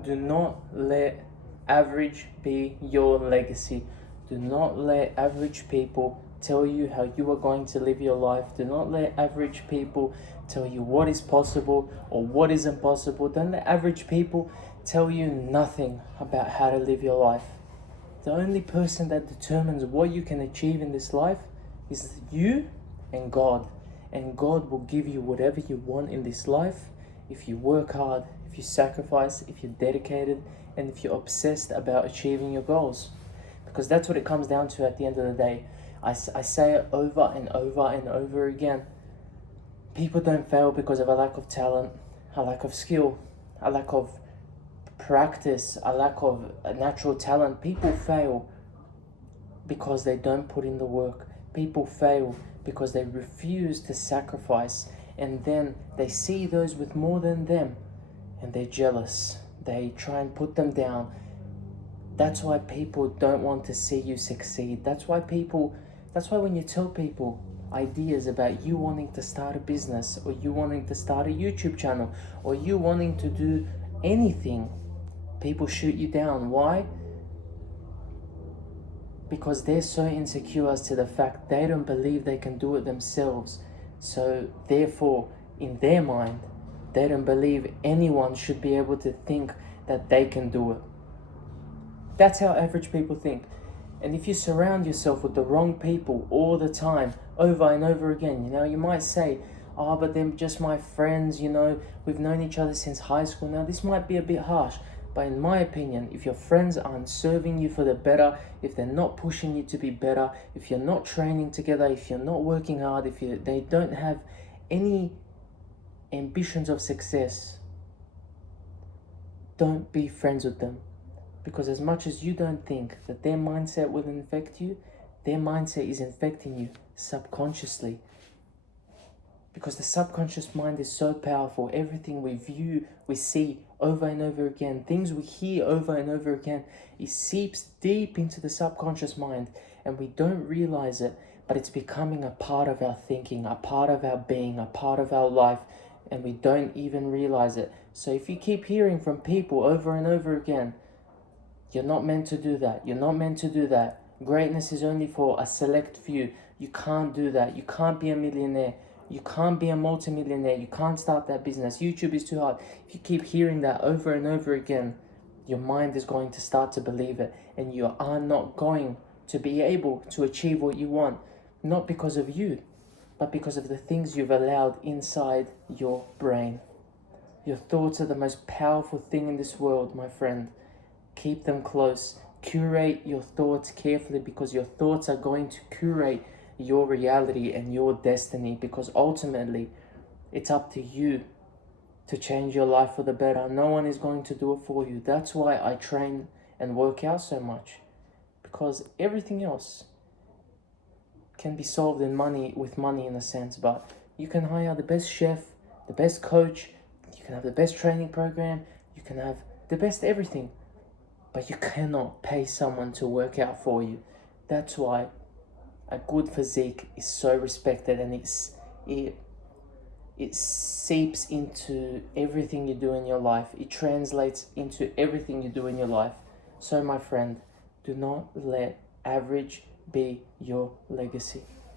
Do not let average be your legacy. Do not let average people tell you how you are going to live your life. Do not let average people tell you what is possible or what is impossible. Don't let average people tell you nothing about how to live your life. The only person that determines what you can achieve in this life is you and God. And God will give you whatever you want in this life if you work hard, if you sacrifice, if you're dedicated, and if you're obsessed about achieving your goals. Because that's what it comes down to at the end of the day. I say it over and over and over again. People don't fail because of a lack of talent, a lack of skill, a lack of practice, a lack of natural talent. People fail because they don't put in the work. People fail because they refuse to sacrifice, and then they see those with more than them and they're jealous. They try and put them down. That's why people don't want to see you succeed. That's why when you tell people ideas about you wanting to start a business, or you wanting to start a YouTube channel, or you wanting to do anything, people shoot you down. Why? Because they're so insecure as to the fact they don't believe they can do it themselves. So therefore, in their mind, they don't believe anyone should be able to think that they can do it. That's how average people think. And if you surround yourself with the wrong people all the time, over and over again, you might say, oh, but they're just my friends, we've known each other since high school. Now, this might be a bit harsh, but in my opinion, if your friends aren't serving you for the better, if they're not pushing you to be better, if you're not training together, if you're not working hard, they don't have any ambitions of success, don't be friends with them. Because as much as you don't think that their mindset will infect you, their mindset is infecting you subconsciously. Because the subconscious mind is so powerful. Everything we view, we see over and over again, things we hear over and over again, it seeps deep into the subconscious mind, and we don't realize it, but it's becoming a part of our thinking, a part of our being, a part of our life, and we don't even realize it. So if you keep hearing from people over and over again, you're not meant to do that. You're not meant to do that. Greatness is only for a select few. You can't do that. You can't be a millionaire. You can't be a multimillionaire. You can't start that business. YouTube is too hard. If you keep hearing that over and over again, your mind is going to start to believe it, and you are not going to be able to achieve what you want. Not because of you, but because of the things you've allowed inside your brain. Your thoughts are the most powerful thing in this world, my friend. Keep them close. Curate your thoughts carefully, because your thoughts are going to curate your reality and your destiny, because ultimately it's up to you to change your life for the better. No one is going to do it for you. That's why I train and work out so much, because everything else can be solved with money in a sense, but you can hire the best chef, the best coach, you can have the best training program, you can have the best everything, but you cannot pay someone to work out for you. That's why a good physique is so respected, and it seeps into everything you do in your life. It translates into everything you do in your life. So my friend, do not let average be your legacy.